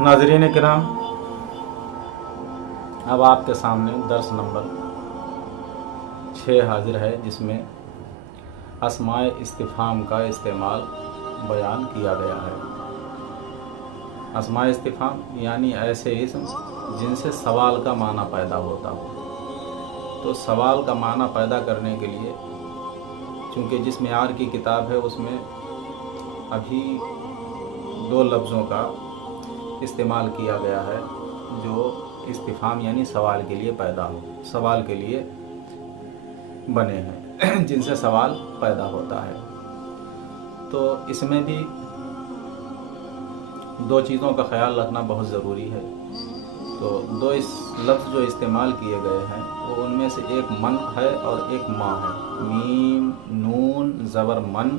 नाज़रीन किराम, अब आपके सामने दर्स नंबर 6 हाजिर है, जिसमें अस्माए इस्तिफ़हाम का इस्तेमाल बयान किया गया है। अस्माए इस्तिफ़हाम यानी ऐसे इसम जिनसे सवाल का माना पैदा होता हो। तो सवाल का माना पैदा करने के लिए, चूँकि जिस मेयार की किताब है उसमें अभी 2 लफ्ज़ों का इस्तेमाल किया गया है जो इस्तिफ़हाम यानी सवाल के लिए पैदा हो, सवाल के लिए बने हैं जिनसे सवाल पैदा होता है। तो इसमें भी 2 चीज़ों का ख्याल रखना बहुत ज़रूरी है। तो 2 इस लफ्ज़ जो इस्तेमाल किए गए हैं वो उनमें से एक मन है और एक माँ है। मीम नून ज़बर मन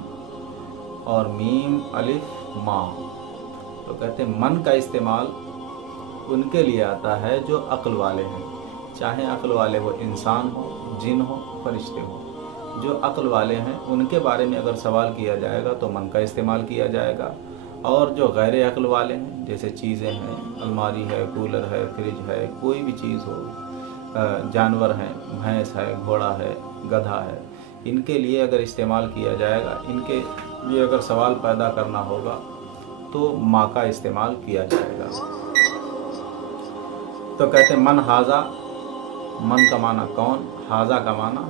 और मीम अलिफ माँ। तो कहते हैं मन का इस्तेमाल उनके लिए आता है जो अक्ल वाले हैं, चाहे अक्ल वाले वो इंसान हो, जिन हो, फरिश्ते हो। जो अक्ल वाले हैं उनके बारे में अगर सवाल किया जाएगा तो मन का इस्तेमाल किया जाएगा, और जो गैर अक्ल वाले हैं जैसे चीज़ें हैं, अलमारी है, कूलर है, फ्रिज है, कोई भी चीज़ हो, जानवर हैं, भैंस है, घोड़ा है, गधा है, इनके लिए अगर इस्तेमाल किया जाएगा, इनके लिए अगर सवाल पैदा करना होगा तो माँ का इस्तेमाल किया जाएगा। तो कहते हैं मन हाजा, मन का माना कौन, हाजा का माना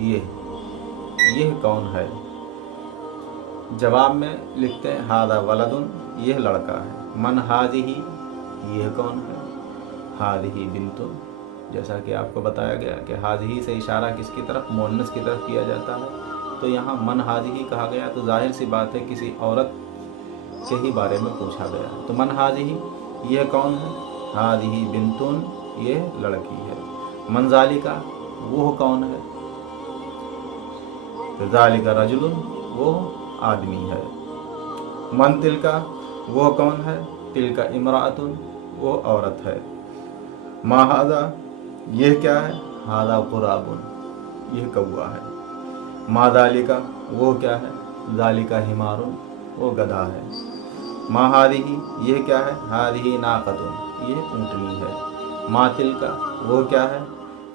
ये कौन है। जवाब में लिखते हैं हादा वलदुन, यह लड़का है। मन हादिही, यह कौन है। हादिही बिन्तुन, जैसा कि आपको बताया गया कि हादिही से इशारा किसकी तरफ, मुअन्नस की तरफ किया जाता है। तो यहाँ मन हादिही कहा गया तो जाहिर सी बात है किसी औरत के ही बारे में पूछा गया। तो मन हादिही, यह कौन है। हादिही बिन्तुन, यह लड़की है। मन ज़ालिका, वो कौन है। ज़ालिका रजुलुन, वो आदमी है। मन तिलका, वो कौन है। तिलका इमराअतुन, वो औरत है। मा हादा, यह क्या है। हादा ग़ुराबुन, यह कौवा है। मा ज़ालिका, वो क्या है। ज़ालिका हिमारुन, वो गधा है। मा हादिही, यह क्या है। हादिही नाक़तुन, यह ऊँटनी है। मा तिलका, वो क्या है।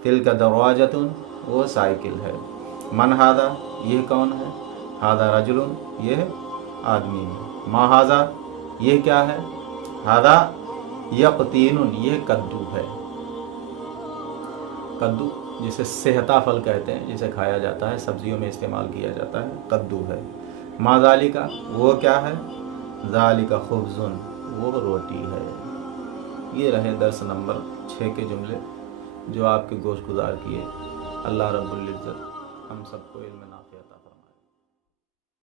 तिलका दरवाजतुन, वो साइकिल है। मन हादा, यह कौन है। हादा रजुलुन, यह आदमी है। मा हाजा, यह क्या है। हादा यक़तीनुन, यह कद्दू है। कद्दू जिसे सेहता फल कहते हैं, जिसे खाया जाता है, सब्जियों में इस्तेमाल किया जाता है, कद्दू है। मा ज़ालिका, वो क्या है। ज़ालिका खुब्ज़ुन, वो रोटी है। ये रहे दर्स नंबर 6 के जुमले जो आपके गोश गुजार किए। अल्लाह रब्बुल इज़्ज़त हम सबको इल्म नाफ़िअ